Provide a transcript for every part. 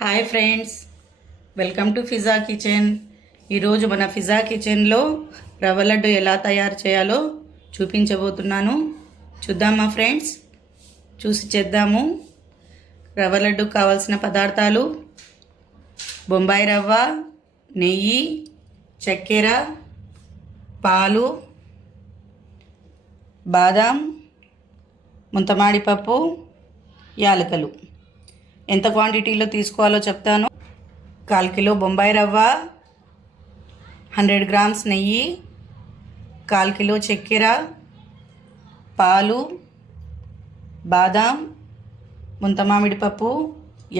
Hi friends, welcome to Fiza kitchen. ఈరోజు మన ఫిజా కిచెన్లో రవ్వ లడ్డు ఎలా తయారు చేయాలో చూపించబోతున్నాను. చూద్దామా ఫ్రెండ్స్? చూసి చేద్దాము. రవ్వ లడ్డుకు కావాల్సిన పదార్థాలు: బొంబాయి రవ్వ, నెయ్యి, చక్కెర, పాలు, బాదాం, ముంతమాడి పప్పు, యాలకులు. ఎంత క్వాంటిటీలో తీసుకోవాలో చెప్తాను. 1/4 కిలో బొంబాయి రవ్వ, 100 గ్రామ్స్ నెయ్యి, 1/4 కిలో చక్కెర, పాలు, బాదాం, ముంతమామిడి పప్పు,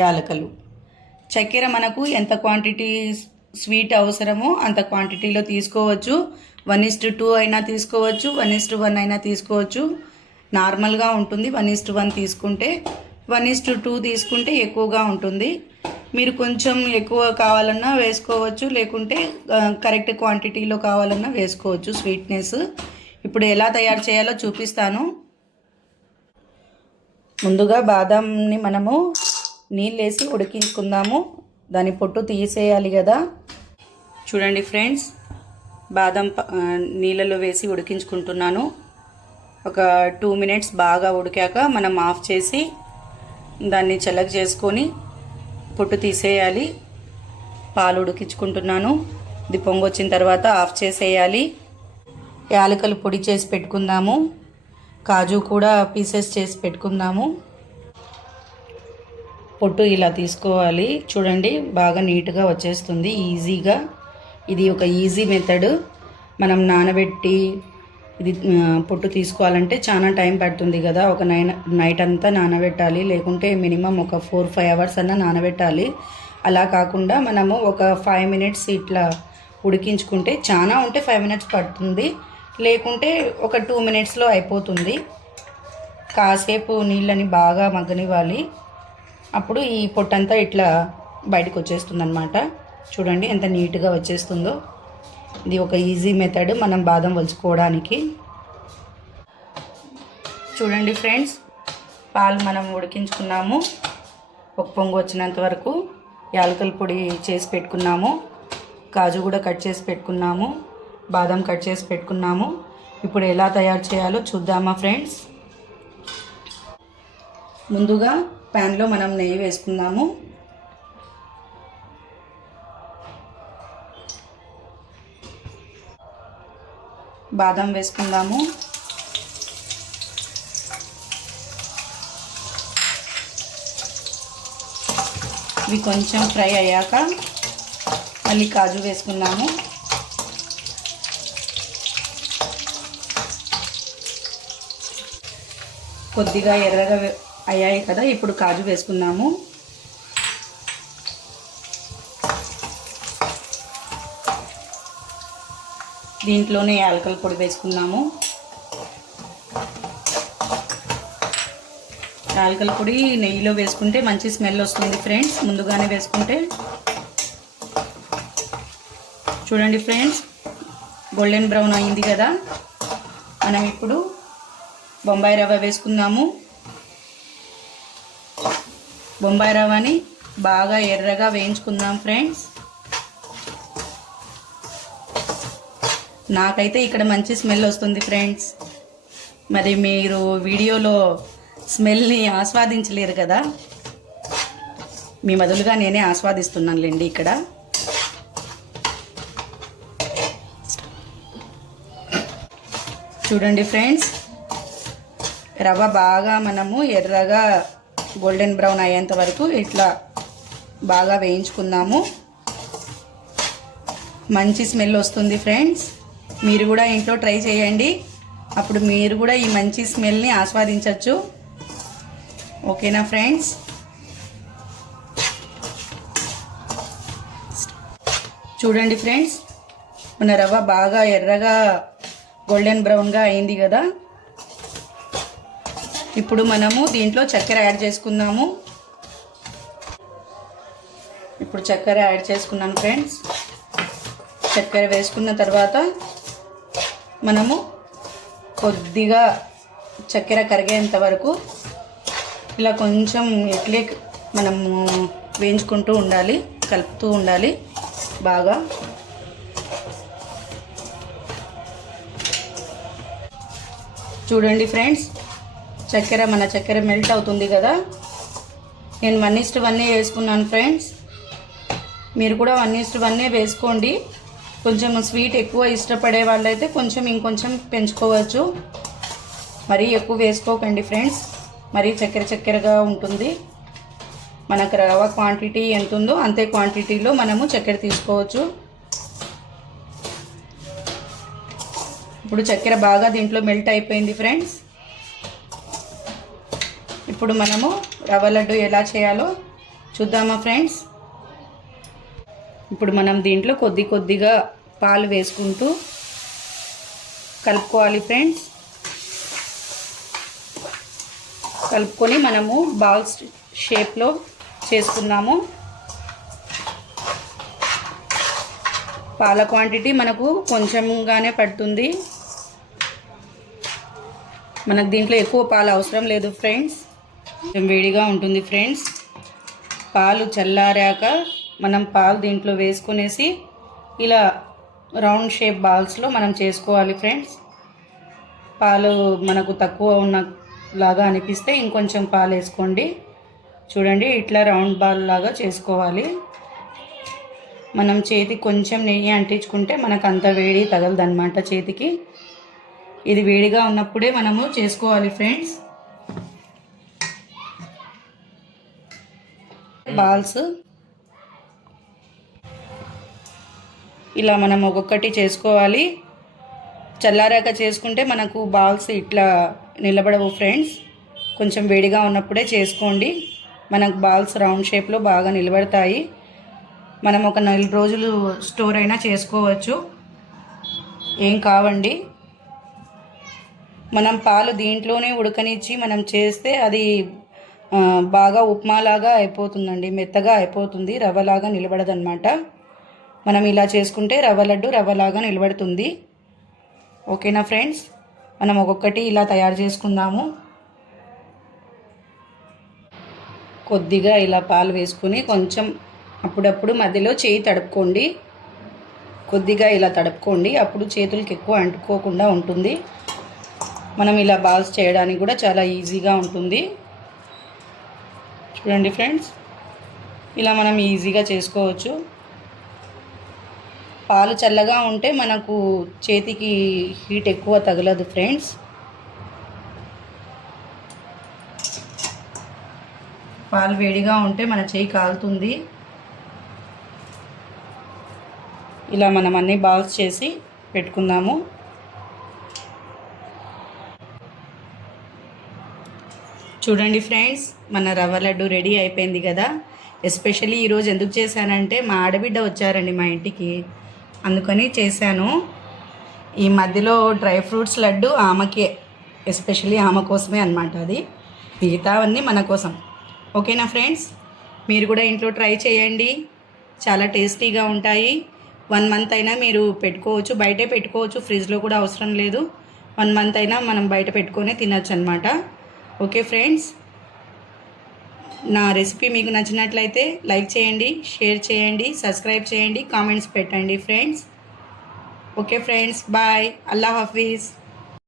యాలకులు. చక్కెర మనకు ఎంత క్వాంటిటీ స్వీట్ అవసరమో అంత క్వాంటిటీలో తీసుకోవచ్చు. 1:2 అయినా తీసుకోవచ్చు, 1:1 అయినా తీసుకోవచ్చు. నార్మల్గా ఉంటుంది 1:1 తీసుకుంటే. 1:2 తీసుకుంటే ఎక్కువగా ఉంటుంది. మీరు కొంచెం ఎక్కువ కావాలన్నా వేసుకోవచ్చు, లేకుంటే కరెక్ట్ క్వాంటిటీలో కావాలన్నా వేసుకోవచ్చు స్వీట్నెస్. ఇప్పుడు ఎలా తయారు చేయాలో చూపిస్తాను. ముందుగా బాదాంని మనము నీళ్ళేసి ఉడికించుకుందాము. దాని పొట్టు తీసేయాలి కదా. చూడండి ఫ్రెండ్స్, బాదం నీళ్ళలో వేసి ఉడికించుకుంటున్నాను. ఒక 2 మినిట్స్ బాగా ఉడికాక మనం ఆఫ్ చేసి దాన్ని చల్లగా చేసుకొని పొట్టు తీసేయాలి. పాలు ఉడికించుకుంటున్నాను. ఇది పొంగొచ్చిన తర్వాత ఆఫ్ చేసేయాలి. యాలకులు పొడి చేసి పెట్టుకుందాము. కాజు కూడా పీసెస్ చేసి పెట్టుకుందాము. పొట్టు ఇలా తీసుకోవాలి. చూడండి, బాగా నీట్గా వచ్చేస్తుంది ఈజీగా. ఇది ఒక ఈజీ మెథడ్. మనం నానబెట్టి ఇది పొట్టు తీసుకోవాలంటే చాలా టైం పడుతుంది కదా. ఒక నైట్ అంతా నానబెట్టాలి, లేకుంటే మినిమం ఒక 4-5 అవర్స్ అన్నా నానబెట్టాలి. అలా కాకుండా మనము ఒక 5 మినిట్స్ ఇట్లా ఉడికించుకుంటే, చాలా ఉంటే 5 మినిట్స్ పడుతుంది, లేకుంటే ఒక 2 మినిట్స్లో అయిపోతుంది. కాసేపు నీళ్ళని బాగా మగ్గనివ్వాలి. అప్పుడు ఈ పొట్టంతా ఇట్లా బయటకు వచ్చేస్తుంది అన్నమాట. చూడండి ఎంత నీట్గా వచ్చేస్తుందో. ఇది ఒక ఈజీ మెథడ్ మనం బాదం వలుచుకోవడానికి. చూడండి ఫ్రెండ్స్, పాలు మనం ఉడికించుకున్నాము. ఒక పొంగు వచ్చినంత వరకు యాలకుల పొడి చేసి పెట్టుకున్నాము. కాజు కూడా కట్ చేసి పెట్టుకున్నాము. బాదం కట్ చేసి పెట్టుకున్నాము. ఇప్పుడు ఎలా తయారు చేయాలో చూద్దామా ఫ్రెండ్స్? ముందుగా ప్యాన్లో మనం నెయ్యి వేసుకుందాము. బాదం వేసుకుందాము. ఇవి కొంచెం ఫ్రై అయ్యాక మళ్ళీ కాజు వేసుకుందాము. కొద్దిగా ఎర్రగా అయ్యాయి కదా, ఇప్పుడు కాజు వేసుకుందాము. దీంట్లోనే యాలకుల పొడి వేసుకుందాము. యాలకుల పొడి నెయ్యిలో వేసుకుంటే మంచి స్మెల్ వస్తుంది ఫ్రెండ్స్, ముందుగానే వేసుకుంటే. చూడండి ఫ్రెండ్స్, గోల్డెన్ బ్రౌన్ అయింది కదా. మనం ఇప్పుడు బొంబాయి రవ్వ వేసుకుందాము. బొంబాయి రవ్వని బాగా ఎర్రగా వేయించుకుందాం ఫ్రెండ్స్. నాకైతే ఇక్కడ మంచి స్మెల్ వస్తుంది ఫ్రెండ్స్. మరి మీరు వీడియోలో స్మెల్ని ఆస్వాదించలేరు కదా. మీ బదులుగా నేనే ఆస్వాదిస్తున్నానులేండి ఇక్కడ. చూడండి ఫ్రెండ్స్, రవ్వ బాగా మనము ఎర్రగా గోల్డెన్ బ్రౌన్ అయ్యేంత వరకు ఇట్లా బాగా వేయించుకుందాము. మంచి స్మెల్ వస్తుంది ఫ్రెండ్స్. మీరు కూడా ఇంట్లో ట్రై చేయండి. అప్పుడు మీరు కూడా ఈ మంచి స్మెల్ని ఆస్వాదించవచ్చు. ఓకేనా ఫ్రెండ్స్? చూడండి ఫ్రెండ్స్, మన రవ్వ బాగా ఎర్రగా గోల్డెన్ బ్రౌన్గా అయింది కదా. ఇప్పుడు మనము దీంట్లో చక్కెర యాడ్ చేసుకుందాము. ఇప్పుడు చక్కెర యాడ్ చేసుకున్నాను ఫ్రెండ్స్. చక్కెర వేసుకున్న తర్వాత మనము కొద్దిగా చక్కెర కరిగేంత వరకు ఇలా కొంచెం ఇట్లే మనము వేయించుకుంటూ ఉండాలి, కలుపుతూ ఉండాలి బాగా. చూడండి ఫ్రెండ్స్, మన చక్కెర మెల్ట్ అవుతుంది కదా. నేను 1:1 వేసుకున్నాను ఫ్రెండ్స్. మీరు కూడా 1:1 వేసుకోండి. కొంచెం స్వీట్ ఎక్కువ ఇష్టపడే వాళ్ళైతే కొంచెం ఇంకొంచెం పెంచుకోవచ్చు. మరీ ఎక్కువ వేసుకోకండి ఫ్రెండ్స్, మరీ చక్కెరగా ఉంటుంది. మనకు రవ్వ క్వాంటిటీ ఎంత ఉందో అంతే క్వాంటిటీలో మనము చక్కెర తీసుకోవచ్చు. ఇప్పుడు చక్కెర బాగా దీంట్లో మెల్ట్ అయిపోయింది ఫ్రెండ్స్. ఇప్పుడు మనము రవ్వ లడ్డు ఎలా చేయాలో చూద్దామా ఫ్రెండ్స్. ఇప్పుడు మనం దీంట్లో కొద్దిగా పాలు వేసుకుంటూ కలుపుకోవాలి ఫ్రెండ్స్. కలుపుకొని మనము బాల్స్ షేప్లో చేసుకున్నాము. పాల క్వాంటిటీ మనకు కొంచెంగానే పడుతుంది. మనకు దీంట్లో ఎక్కువ పాలు అవసరం లేదు ఫ్రెండ్స్. కొంచెం వేడిగా ఉంటుంది ఫ్రెండ్స్. పాలు చల్లారాక మనం పాలు దీంట్లో వేసుకునేసి ఇలా రౌండ్ షేప్ బాల్స్లో మనం చేసుకోవాలి ఫ్రెండ్స్. పాలు మనకు తక్కువ ఉన్నలాగా అనిపిస్తే ఇంకొంచెం పాలు వేసుకోండి. చూడండి, ఇట్లా రౌండ్ బాల్ లాగా చేసుకోవాలి. మనం చేతికి కొంచెం నెయ్యి అంటించుకుంటే మనకు అంత వేడి తగలదన్నమాట చేతికి. ఇది వేడిగా ఉన్నప్పుడే మనము చేసుకోవాలి ఫ్రెండ్స్. బాల్స్ ఇలా మనం ఒక్కొక్కటి చేసుకోవాలి. చల్లారాక చేసుకుంటే మనకు బాల్స్ ఇట్లా నిలబడవు ఫ్రెండ్స్. కొంచెం వేడిగా ఉన్నప్పుడే చేసుకోండి. మనకు బాల్స్ రౌండ్ షేప్లో బాగా నిలబడతాయి. మనం ఒక 4 రోజులు స్టోర్ అయినా చేసుకోవచ్చు, ఏం కావండి. మనం పాలు దీంట్లోనే ఉడకనిచ్చి మనం చేస్తే అది బాగా ఉప్మాలాగా అయిపోతుందండి, మెత్తగా అయిపోతుంది, రవ్వలాగా నిలబడదన్నమాట. మనం ఇలా చేసుకుంటే రవ్వ లడ్డు రవ్వలాగా నిలబడుతుంది. ఓకేనా ఫ్రెండ్స్, మనం ఒక్కొక్కటి ఇలా తయారు చేసుకుందాము. కొద్దిగా ఇలా పాలు వేసుకుని కొంచెం అప్పుడప్పుడు మధ్యలో చేయి తడుపుకోండి. కొద్దిగా ఇలా తడుపుకోండి, అప్పుడు చేతులకి ఎక్కువ అంటుకోకుండా ఉంటుంది. మనం ఇలా బాల్స్ చేయడానికి కూడా చాలా ఈజీగా ఉంటుంది. చూడండి ఫ్రెండ్స్, ఇలా మనం ఈజీగా చేసుకోవచ్చు. పాలు చల్లగా ఉంటే మనకు చేతికి హీట్ ఎక్కువ తగలదు ఫ్రెండ్స్. పాలు వేడిగా ఉంటే మన చేయి కాలుతుంది. ఇలా మనం అన్ని బాల్స్ చేసి పెట్టుకుందాము. చూడండి ఫ్రెండ్స్, మన రవ్వ లడ్డు రెడీ అయిపోయింది కదా. ఎస్పెషల్లీ ఈరోజు ఎందుకు చేశానంటే మా ఆడబిడ్డ వచ్చారండి మా ఇంటికి, అందుకని చేశాను. ఈ మధ్యలో డ్రై ఫ్రూట్స్ లడ్డు ఆమెకే, ఎస్పెషల్లీ ఆమె కోసమే అన్నమాట. అది మిగతావన్నీ మన కోసం. ఓకేనా ఫ్రెండ్స్, మీరు కూడా ఇంట్లో ట్రై చేయండి, చాలా టేస్టీగా ఉంటాయి. 1 మంత్ అయినా మీరు పెట్టుకోవచ్చు, బయటే పెట్టుకోవచ్చు, ఫ్రిడ్జ్లో కూడా అవసరం లేదు. 1 మంత్ అయినా మనం బయట పెట్టుకొని తినచ్చు అనమాట. ఓకే ఫ్రెండ్స్, నా రెసిపీ మీకు నచ్చినట్లయితే లైక్ చేయండి, షేర్ చేయండి, సబ్స్క్రైబ్ చేయండి, కామెంట్స్ పెట్టండి ఫ్రెండ్స్. ఓకే ఫ్రెండ్స్, బాయ్, అల్లా హాఫీజ్.